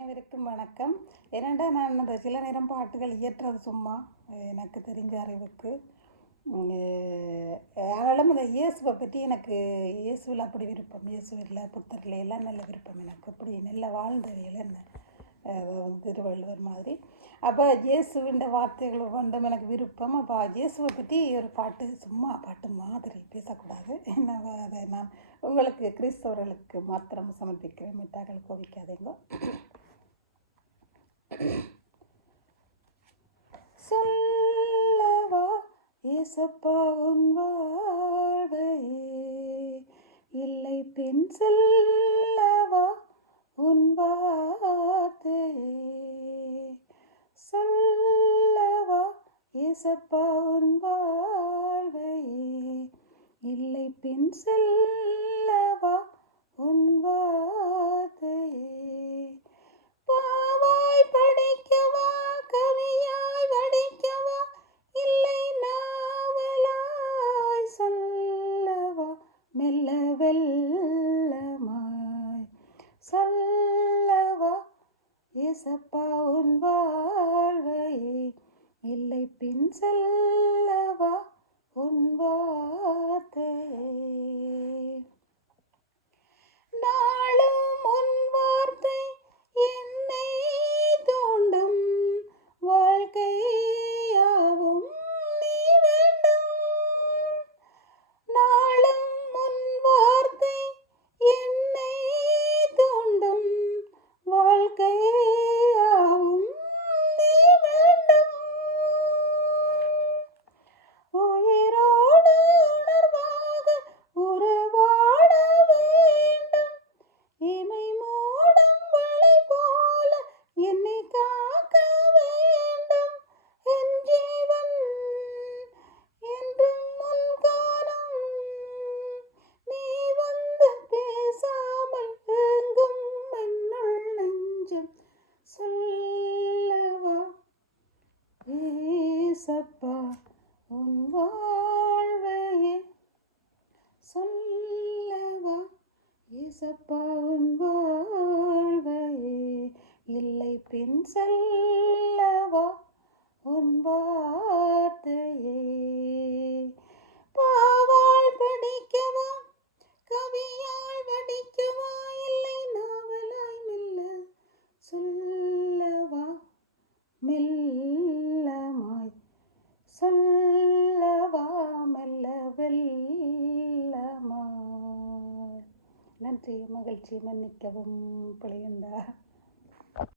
அனைவருக்கும் வணக்கம். ஏனெண்டா நான் இந்த சில நேரம் பாட்டுகள் இயற்றுறது சும்மா எனக்கு தெரிஞ்ச அறிவுக்கு. ஆனாலும் இந்த இயேசுவை பற்றி எனக்கு இயேசுவில் அப்படி விருப்பம். இயேசுவில் புத்தரில் எல்லாம் நல்ல விருப்பம் எனக்கு. அப்படி நல்ல வாழ்ந்தவையில் என்ன திருவள்ளுவர் மாதிரி. அப்போ இயேசுவின் வார்த்தைகள் ஒன்றும் எனக்கு விருப்பம். அப்போ இயேசுவை பற்றி ஒரு பாட்டு சும்மா பாட்டு மாதிரி பேசக்கூடாது. என்ன அதை நான் உங்களுக்கு கிறிஸ்தவர்களுக்கு மாத்திரம் சமர்ப்பிக்கிறேன். மிட்டாக்கள் கோவிக்காதீங்க. சொல்லவா ஏசப்பா உன் வாழ்வையே, இல்லை பின் சொல்லவா உன் வார்த்தையே. சொல்லவா ஏசப்பா உன் வாழ்வையே, இல்லை பின் சொல்லவா உன் வார்த்தையே. பாவாய் படிக்கவா கவியாய் வடிக்கவா, இல்லை நாவலாய் சொல்லவா மெல்ல வெள்ளமாய். சொல்லவா ஏசப்பா உன் வாழ்வையே, இல்லை பின் சொல்லவா உன் வார்த்தையே. நாளும் உன் வார்த்தை என்னை தூண்டும், வாழ்க்கையாவும் நீ வேண்டும். நாளும் உன் வார்த்தை என்னை தூண்டும், வாழ்க்கையாவும் நீ வேண்டும். உயிரோடு உணர்வாக உறவாட வேண்டும், இமை மூடும் வளை போல என்னை காக்க வேண்டும். என் ஜீவன் என்றும் உன் காணும், நீ வந்து பேசாமல் எங்கும் என்னுள் நெஞ்சம். சொல்லவா ஏசப்பா உன் வாழ்வையே, சொல்லவா ஏசப்பா உன் வாழ்வையே, இல்லை பின் சொல்லவா உன் வார்த்தையே. பாவால் படிக்கவா கவியால் வடிக்கவா, இல்லை நாவலாய் மெல்ல சொல்லவா மெல்லமாய். சொல்லவா மெல்ல வெள்ளமாய். நன்றி, மகிழ்ச்சி, மன்னிக்கவும் பிழையுண்டா.